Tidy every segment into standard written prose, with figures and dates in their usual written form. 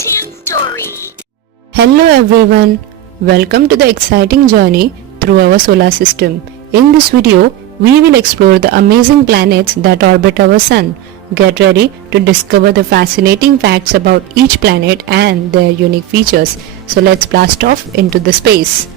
cartoon story. Hello everyone, welcome to the exciting journey through our solar system. In this video, we will explore the amazing planets that orbit our sun. Get ready to discover the fascinating facts about each planet and their unique features. So let's blast off into the space.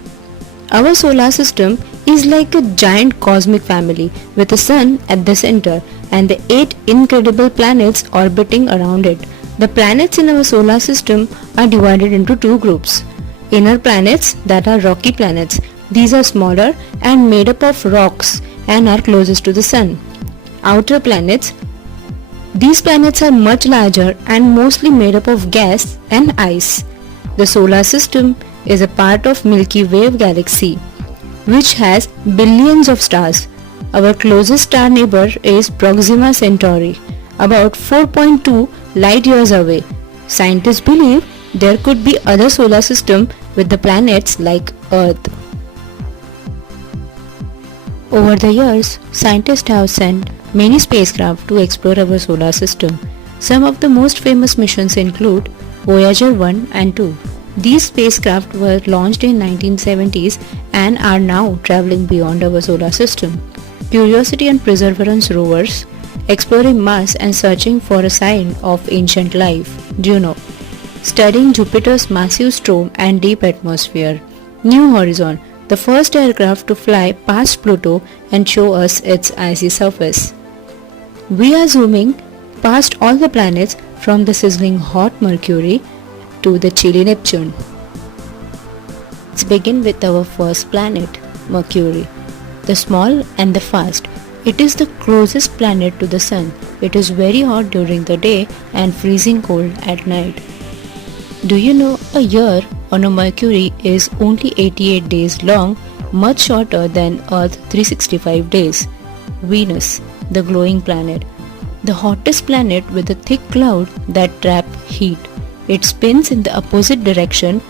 Our solar system is like a giant cosmic family with the sun at the center and the 8 incredible planets orbiting around it. The planets in our solar system are divided into 2 groups. Inner planets, that are rocky planets. These are smaller and made up of rocks and are closest to the sun. Outer planets. These planets are much larger and mostly made up of gas and ice. The solar system is a part of Milky Way galaxy, which has billions of stars. Our closest star neighbor is Proxima Centauri, about 4.2 light years away. Scientists believe there could be other solar systems with the planets like Earth. Over the years, scientists have sent many spacecraft to explore our solar system. Some of the most famous missions include Voyager 1 and 2. These spacecraft were launched in 1970s and are now traveling beyond our solar system. Curiosity and Perseverance Rovers, exploring Mars and searching for a sign of ancient life. Juno, studying Jupiter's massive storm and deep atmosphere. New Horizon, the first aircraft to fly past Pluto and show us its icy surface. We are zooming past all the planets from the sizzling hot Mercury to the chilly Neptune. Let's begin with our first planet, Mercury. The small and the fast. It is the closest planet to the sun. It is very hot during the day and freezing cold at night. Do you know a year on a Mercury is only 88 days long, much shorter than Earth 365 days. Venus, the glowing planet. The hottest planet with a thick cloud that trap heat. It spins in the opposite direction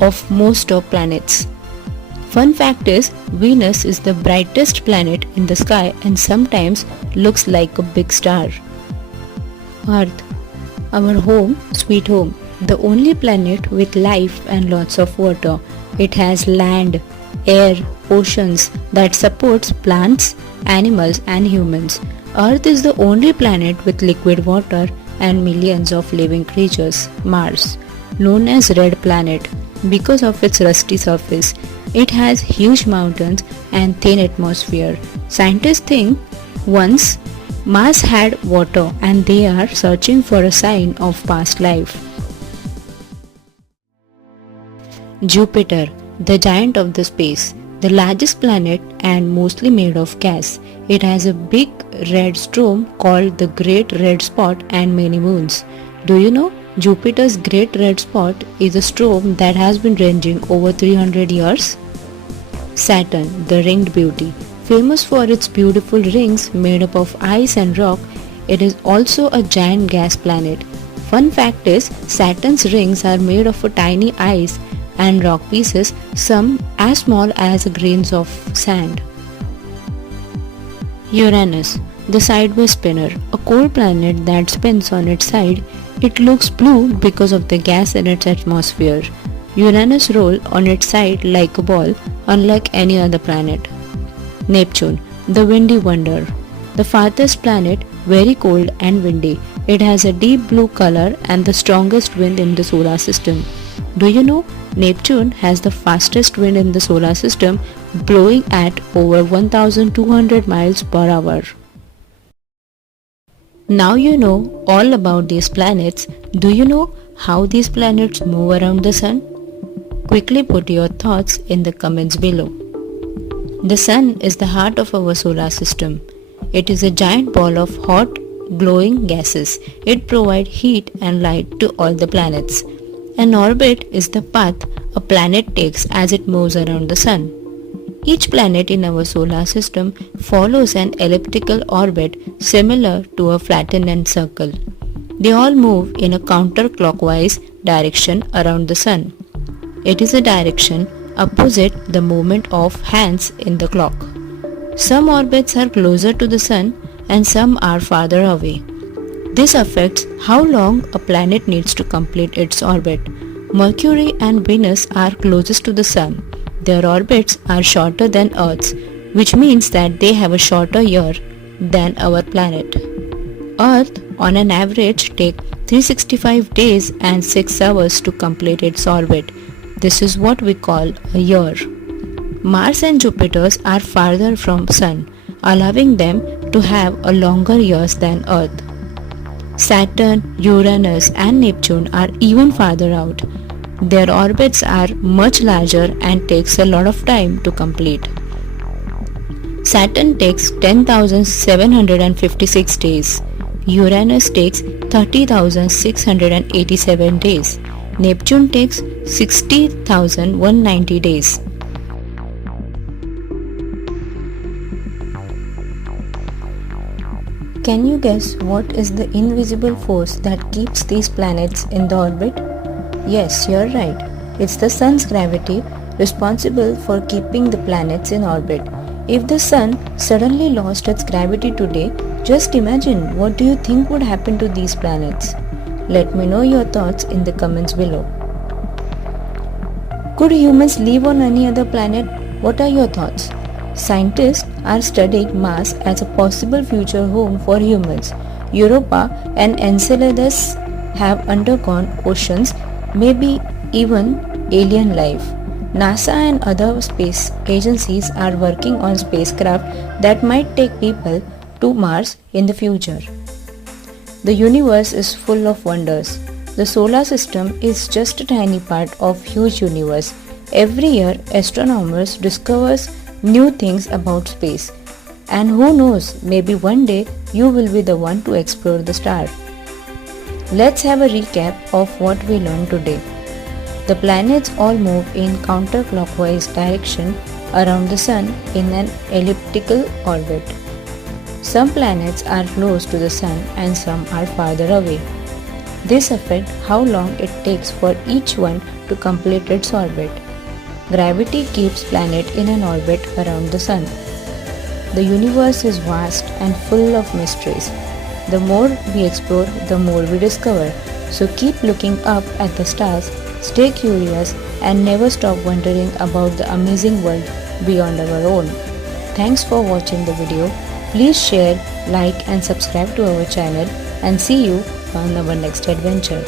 of most of planets. Fun fact is, Venus is the brightest planet in the sky and sometimes looks like a big star. Earth, our home, sweet home, the only planet with life and lots of water. It has land, air, oceans that supports plants, animals and humans. Earth is the only planet with liquid water and millions of living creatures. Mars, known as Red Planet because of its rusty surface. It has huge mountains and thin atmosphere. Scientists think once Mars had water and they are searching for a sign of past life. Jupiter, the giant of the space, the largest planet and mostly made of gas. It has a big red storm called the Great Red Spot and many moons. Do you know Jupiter's Great Red Spot is a storm that has been ranging over 300 years? Saturn, the ringed beauty. Famous for its beautiful rings made up of ice and rock, it is also a giant gas planet. Fun fact is, Saturn's rings are made of a tiny ice and rock pieces, some as small as grains of sand. Uranus, the sideways spinner, a cold planet that spins on its side. It looks blue because of the gas in its atmosphere. Uranus rolls on its side like a ball, unlike any other planet. Neptune, the windy wonder. The farthest planet, very cold and windy. It has a deep blue color and the strongest wind in the solar system. Do you know Neptune has the fastest wind in the solar system, blowing at over 1200 miles per hour. Now you know all about these planets. Do you know how these planets move around the sun? Quickly put your thoughts in the comments below. The sun is the heart of our solar system. It is a giant ball of hot, glowing gases. It provides heat and light to all the planets. An orbit is the path a planet takes as it moves around the sun. Each planet in our solar system follows an elliptical orbit similar to a flattened circle. They all move in a counterclockwise direction around the sun. It is a direction opposite the movement of hands in the clock. Some orbits are closer to the sun and some are farther away. This affects how long a planet needs to complete its orbit. Mercury and Venus are closest to the Sun. Their orbits are shorter than Earth's, which means that they have a shorter year than our planet. Earth, on an average, takes 365 days and 6 hours to complete its orbit. This is what we call a year. Mars and Jupiter are farther from Sun, allowing them to have a longer years than Earth. Saturn, Uranus and Neptune are even farther out. Their orbits are much larger and takes a lot of time to complete. Saturn takes 10,756 days. Uranus takes 30,687 days. Neptune takes 60,190 days. Can you guess what is the invisible force that keeps these planets in the orbit? Yes, you're right. It's the Sun's gravity responsible for keeping the planets in orbit. If the Sun suddenly lost its gravity today, just imagine what do you think would happen to these planets? Let me know your thoughts in the comments below. Could humans live on any other planet? What are your thoughts? Scientists are studying Mars as a possible future home for humans. Europa and Enceladus have undergone oceans, maybe even alien life. NASA and other space agencies are working on spacecraft that might take people to Mars in the future. The universe is full of wonders. The solar system is just a tiny part of huge universe. Every year, astronomers discover new things about space. And who knows, maybe one day you will be the one to explore the star. Let's have a recap of what we learned today. The planets all move in counterclockwise direction around the Sun in an elliptical orbit. Some planets are close to the Sun and some are farther away. This affects how long it takes for each one to complete its orbit. Gravity keeps planet in an orbit around the Sun. The universe is vast and full of mysteries. The more we explore, the more we discover. So keep looking up at the stars, stay curious and never stop wondering about the amazing world beyond our own. Thanks for watching the video. Please share, like and subscribe to our channel and see you on our next adventure.